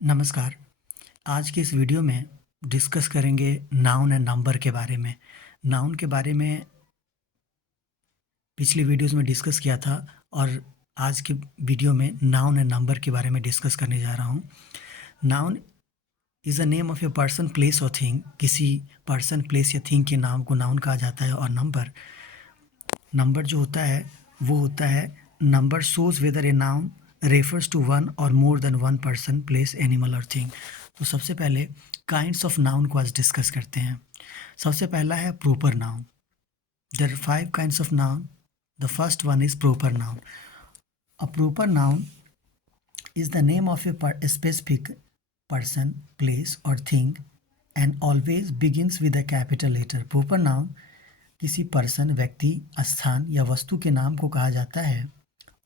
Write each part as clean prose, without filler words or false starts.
नमस्कार। आज की इस वीडियो में डिस्कस करेंगे नाउन एंड नंबर के बारे में। नाउन के बारे में पिछली वीडियोज़ में डिस्कस किया था और आज के वीडियो में नाउन एंड नंबर के बारे में डिस्कस करने जा रहा हूँ। Noun is a name of a person, place और थिंग। किसी पर्सन, प्लेस या थिंग के नाम को नाउन कहा जाता है। और नंबर जो होता है वो होता है number shows whether a noun refers to one or more than one person, place, animal or thing. तो सबसे पहले काइंड्स ऑफ नाउन को आज डिस्कस करते हैं। सबसे पहला है proper noun. There are 5 kinds of noun. The first one is proper noun. A proper noun is the name of a specific person, place or thing and always begins with a capital letter. Proper noun किसी person, व्यक्ति, स्थान या वस्तु के नाम को कहा जाता है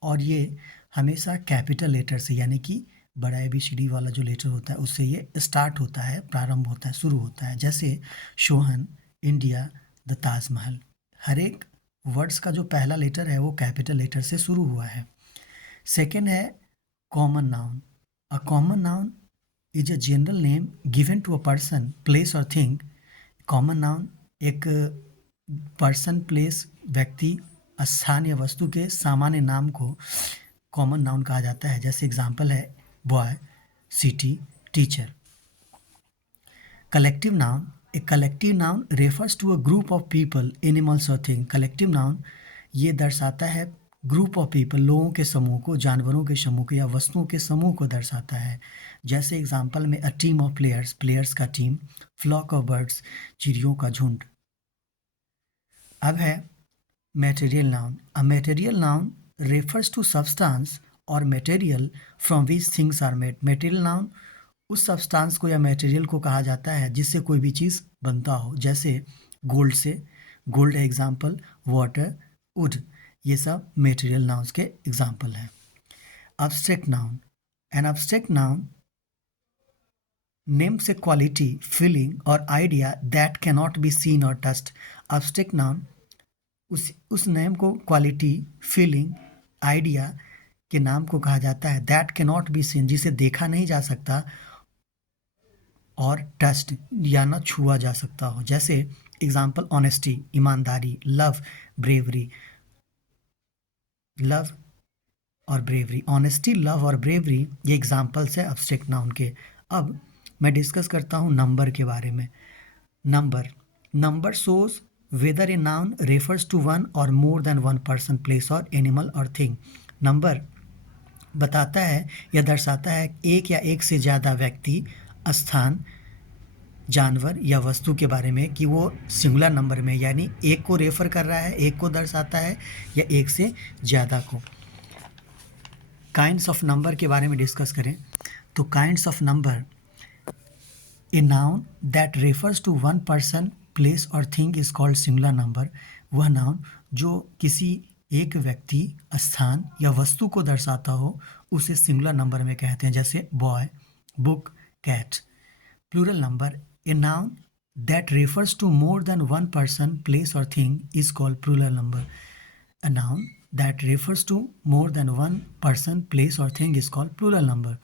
और ये हमेशा कैपिटल लेटर से, यानी कि बड़ा ABCD वाला जो लेटर होता है उससे ये स्टार्ट होता है, प्रारंभ होता है, शुरू होता है। जैसे सोहन, इंडिया, द ताजमहल। हर एक वर्ड्स का जो पहला लेटर है वो कैपिटल लेटर से शुरू हुआ है। सेकेंड है common noun. A common noun is a general name given to a person, place और थिंग। कॉमन नाउन एक पर्सन, प्लेस, व्यक्ति, स्थान या वस्तु के सामान्य नाम को कॉमन नाउन कहा जाता है। जैसे एग्जाम्पल है boy, city, teacher. Collective noun, a collective noun refers to a group of people, animals और थिंग। कलेक्टिव नाउन ये दर्शाता है ग्रुप ऑफ पीपल, लोगों के समूह को, जानवरों के समूह को या वस्तुओं के समूह को दर्शाता है। जैसे एग्जाम्पल में a team of players, players का टीम। फ्लॉक ऑफ बर्ड्स, चिड़ियों का झुंड। अब है material noun. A material noun refers to substance or material from which things are made. Material noun उस सब्सटेंस को या मटेरियल को कहा जाता है जिससे कोई भी चीज़ बनता हो। जैसे गोल्ड से, गोल्ड है एग्जाम्पल। वाटर, वुड, ये सब मटेरियल नाउन्स के एग्जाम्पल हैं। Abstract noun. An abstract noun names a quality, feeling or idea that cannot be seen or touched. Abstract noun उस नेम को, क्वालिटी, फीलिंग, आइडिया के नाम को कहा जाता है। दैट कैनॉट बी सीन, जिसे देखा नहीं जा सकता, और टच्ड या ना छुआ जा सकता हो। जैसे एग्जाम्पल ऑनेस्टी, ईमानदारी। Love, bravery. लव और ब्रेवरी, ऑनेस्टी, लव और ब्रेवरी, ये एग्जाम्पल्स है अब्स्ट्रैक्ट नाउन के। अब मैं डिस्कस करता हूँ नंबर के बारे में। Number shows whether a noun refers to one or more than one person, place or animal or thing. Number बताता है या दर्शाता है एक या एक से ज़्यादा व्यक्ति, स्थान, जानवर या वस्तु के बारे में कि वो सिंगुलर नंबर में, यानी एक को रेफर कर रहा है, एक को दर्शाता है या एक से ज़्यादा को। काइंड्स ऑफ नंबर के बारे में डिस्कस करें तो kinds of number, a noun that refers to one person, place और thing is called singular number. वह नाउन जो किसी एक व्यक्ति, स्थान या वस्तु को दर्शाता हो उसे सिंगुलर नंबर में कहते हैं। जैसे boy, book, cat. Plural number, a noun that refers to more than one person, place और thing is called plural number. A noun that refers to more than one person, place और thing is called plural number.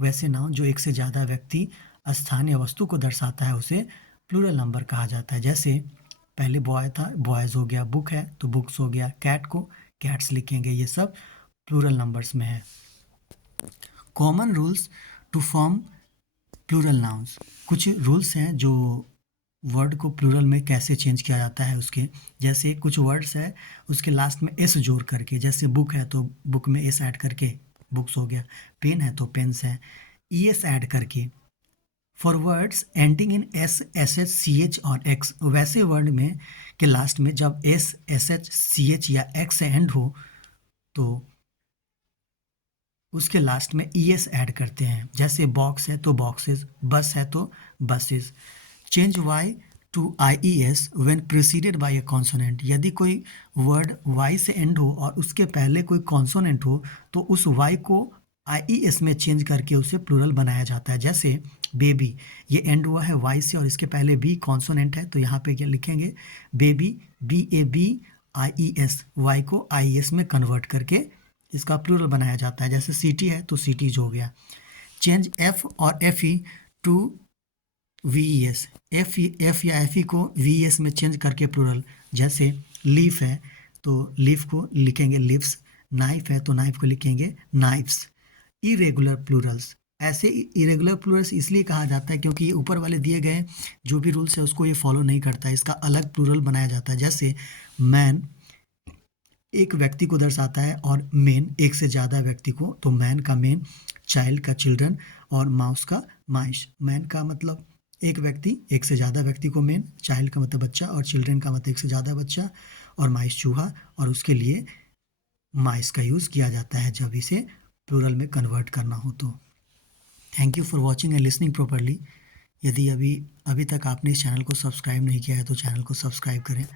वैसे noun जो एक से ज़्यादा व्यक्ति, स्थान या वस्तु को दर्शाता है उसे प्लूरल नंबर कहा जाता है। जैसे पहले बॉय था, बॉयज़ हो गया। बुक है तो बुक्स हो गया। कैट को कैट्स लिखेंगे। ये सब प्लूरल नंबर्स में है। Common rules to form plural nouns. कुछ रूल्स हैं जो वर्ड को प्लूरल में कैसे चेंज किया जाता है उसके। जैसे कुछ वर्ड्स है उसके लास्ट में एस जोड़ करके, जैसे बुक है तो बुक में एस ऐड करके बुक्स हो गया। पेन है तो पेन्स है, ई एस ऐड करके। For words ending in S, S H, C H और एक्स, वैसे वर्ड में के लास्ट में जब S, S H, C H या एक्स से एंड हो तो उसके लास्ट में ई एस ऐड करते हैं। जैसे बॉक्स है तो बॉक्सेस, बस है तो buses. Change Y to I E S when preceded by a consonant. यदि कोई वर्ड वाई से एंड हो और उसके पहले कोई कॉन्सोनेंट हो तो उस वाई को आई ई एस में चेंज करके उसे प्लूरल बनाया जाता है। जैसे बेबी, ये एंड हुआ है वाई से और इसके पहले बी कॉन्सोनेंट है तो यहाँ पे क्या लिखेंगे, baby, B A B I E S. Y को आई एस में कन्वर्ट करके इसका प्लूरल बनाया जाता है। जैसे सिटी है तो सिटीज हो गया। चेंज एफ और F E to V S. F या एफ ई को वी एस में चेंज करके प्लूरल, जैसे लीफ है तो लीफ को लिखेंगे लिव्स, नाइफ है तो नाइफ को लिखेंगे नाइफ्स। इरेगुलर प्लूरल्स, ऐसे इरेगुलर प्लूरल्स इसलिए कहा जाता है क्योंकि ये ऊपर वाले दिए गए जो भी रूल्स है उसको ये फॉलो नहीं करता है, इसका अलग प्लूरल बनाया जाता है। जैसे मैन एक व्यक्ति को दर्शाता है और मेन एक से ज़्यादा व्यक्ति को, तो मैन का मेन, चाइल्ड का चिल्ड्रन और माउस का माइस। मैन का मतलब एक व्यक्ति, एक से ज़्यादा व्यक्ति को मेन, चाइल्ड का मतलब बच्चा और चिल्ड्रन का मतलब एक से ज़्यादा बच्चा, और माइस चूहा, और उसके लिए माइस का यूज़ किया जाता है जब इसे प्लूरल में कन्वर्ट करना हो तो। Thank you for watching and listening properly. यदि अभी तक आपने इस चैनल को सब्सक्राइब नहीं किया है तो चैनल को सब्सक्राइब करें।